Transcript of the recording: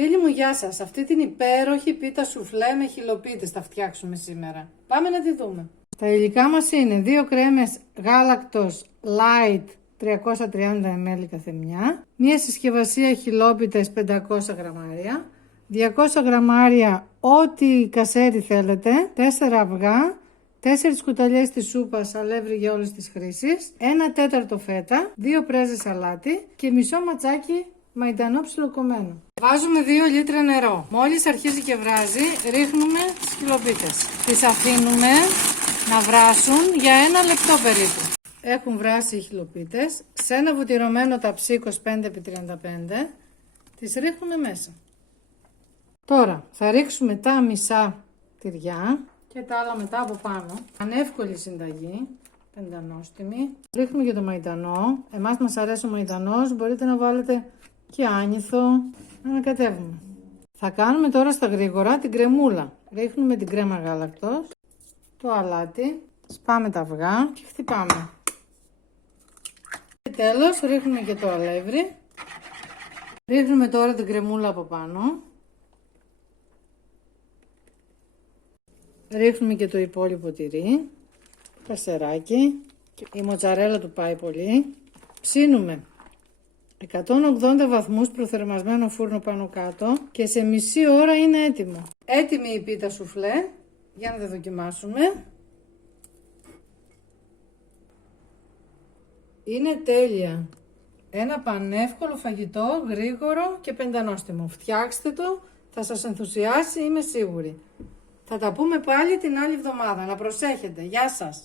Φίλοι μου, γεια σας. Αυτή την υπέροχη πίτα σουφλέ με χυλοπίτες θα φτιάξουμε σήμερα. Πάμε να τη δούμε. Τα υλικά μας είναι 2 κρέμες γάλακτος light 330 ml καθεμιά, μία συσκευασία χυλόπιτες 500 γραμμάρια, 200 γραμμάρια ό,τι κασέρι θέλετε, 4 αυγά, 4 κουταλιές της σούπας αλεύρι για όλες τις χρήσεις, 1 τέταρτο φέτα, 2 πρέζες σαλάτι και μισό ματσάκι μαϊντανό ψιλοκομμένο. Βάζουμε 2 λίτρα νερό. Μόλις αρχίζει και βράζει, ρίχνουμε τις χυλοπίτες. Τις αφήνουμε να βράσουν για 1 λεπτό περίπου. Έχουν βράσει οι χυλοπίτες. Σε ένα βουτυρωμένο ταψί 25x35 τις ρίχνουμε μέσα. Τώρα θα ρίξουμε τα μισά τυριά και τα άλλα μετά από πάνω. Ανεύκολη συνταγή, πεντανόστιμη. Ρίχνουμε και το μαϊντανό. Εμάς μας αρέσει ο μαϊντανός, μπορείτε να βάλετε και άνηθο. Ανακατεύουμε. Θα κάνουμε τώρα στα γρήγορα την κρεμούλα. Ρίχνουμε την κρέμα γάλακτος, το αλάτι, σπάμε τα αυγά και χτυπάμε. Και τέλος ρίχνουμε και το αλεύρι. Ρίχνουμε τώρα την κρεμούλα από πάνω. Ρίχνουμε και το υπόλοιπο τυρί, κασεράκι, η μοτσαρέλα του πάει πολύ. Ψήνουμε 180 βαθμούς προθερμασμένο φούρνο πάνω κάτω και σε μισή ώρα είναι έτοιμο. Έτοιμη η πίτα σουφλέ, για να τα δοκιμάσουμε. Είναι τέλεια. Ένα πανεύκολο φαγητό, γρήγορο και πεντανόστιμο. Φτιάξτε το, θα σας ενθουσιάσει, είμαι σίγουρη. Θα τα πούμε πάλι την άλλη εβδομάδα. Να προσέχετε. Γεια σας.